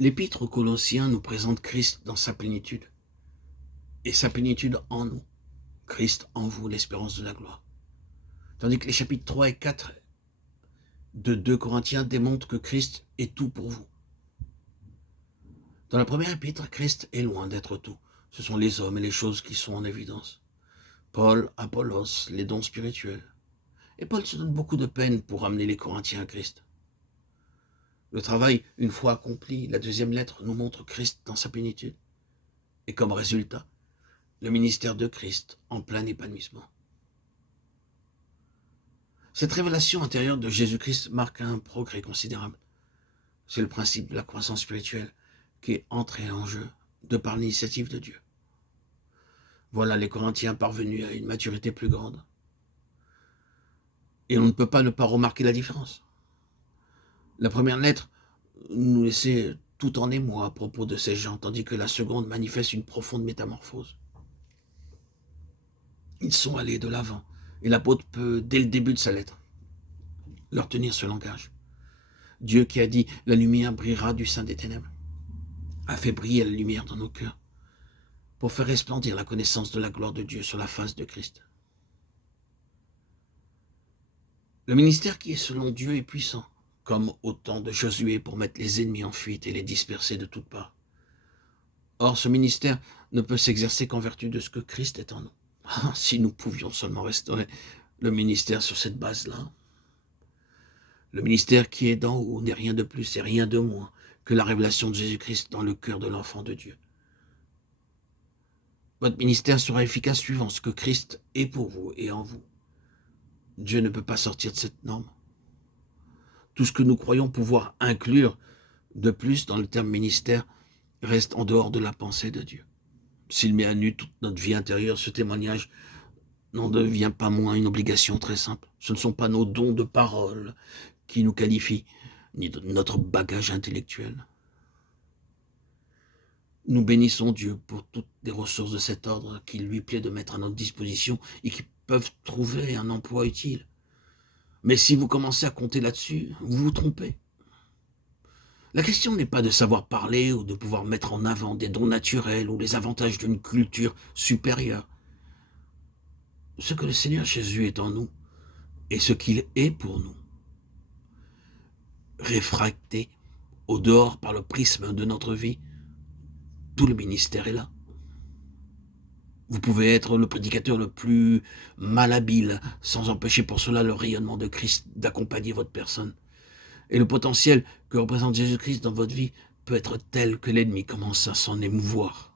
L'Épître aux Colossiens nous présente Christ dans sa plénitude, et sa plénitude en nous. Christ en vous, l'espérance de la gloire. Tandis que les chapitres 3 et 4 de 2 Corinthiens démontrent que Christ est tout pour vous. Dans la première épître, Christ est loin d'être tout. Ce sont les hommes et les choses qui sont en évidence. Paul, Apollos, les dons spirituels. Et Paul se donne beaucoup de peine pour amener les Corinthiens à Christ. Le travail, une fois accompli, la deuxième lettre nous montre Christ dans sa plénitude. Et comme résultat, le ministère de Christ en plein épanouissement. Cette révélation intérieure de Jésus-Christ marque un progrès considérable. C'est le principe de la croissance spirituelle qui est entré en jeu de par l'initiative de Dieu. Voilà les Corinthiens parvenus à une maturité plus grande. Et on ne peut pas ne pas remarquer la différence. La première lettre nous laissait tout en émoi à propos de ces gens, tandis que la seconde manifeste une profonde métamorphose. Ils sont allés de l'avant, et l'apôtre peut, dès le début de sa lettre, leur tenir ce langage. Dieu qui a dit « La lumière brillera du sein des ténèbres » a fait briller la lumière dans nos cœurs pour faire resplendir la connaissance de la gloire de Dieu sur la face de Christ. Le ministère qui est selon Dieu est puissant, comme au temps de Josué pour mettre les ennemis en fuite et les disperser de toutes parts. Or, ce ministère ne peut s'exercer qu'en vertu de ce que Christ est en nous. Ah, si nous pouvions seulement restaurer le ministère sur cette base-là. Le ministère qui est d'en haut n'est rien de plus et rien de moins que la révélation de Jésus-Christ dans le cœur de l'enfant de Dieu. Votre ministère sera efficace suivant ce que Christ est pour vous et en vous. Dieu ne peut pas sortir de cette norme. Tout ce que nous croyons pouvoir inclure de plus dans le terme ministère reste en dehors de la pensée de Dieu. S'il met à nu toute notre vie intérieure, ce témoignage n'en devient pas moins une obligation très simple. Ce ne sont pas nos dons de parole qui nous qualifient, ni notre bagage intellectuel. Nous bénissons Dieu pour toutes les ressources de cet ordre qu'il lui plaît de mettre à notre disposition et qui peuvent trouver un emploi utile. Mais si vous commencez à compter là-dessus, vous vous trompez. La question n'est pas de savoir parler ou de pouvoir mettre en avant des dons naturels ou les avantages d'une culture supérieure. Ce que le Seigneur Jésus est en nous et ce qu'il est pour nous, réfracté au dehors par le prisme de notre vie, tout le ministère est là. Vous pouvez être le prédicateur le plus malhabile, sans empêcher pour cela le rayonnement de Christ d'accompagner votre personne. Et le potentiel que représente Jésus-Christ dans votre vie peut être tel que l'ennemi commence à s'en émouvoir.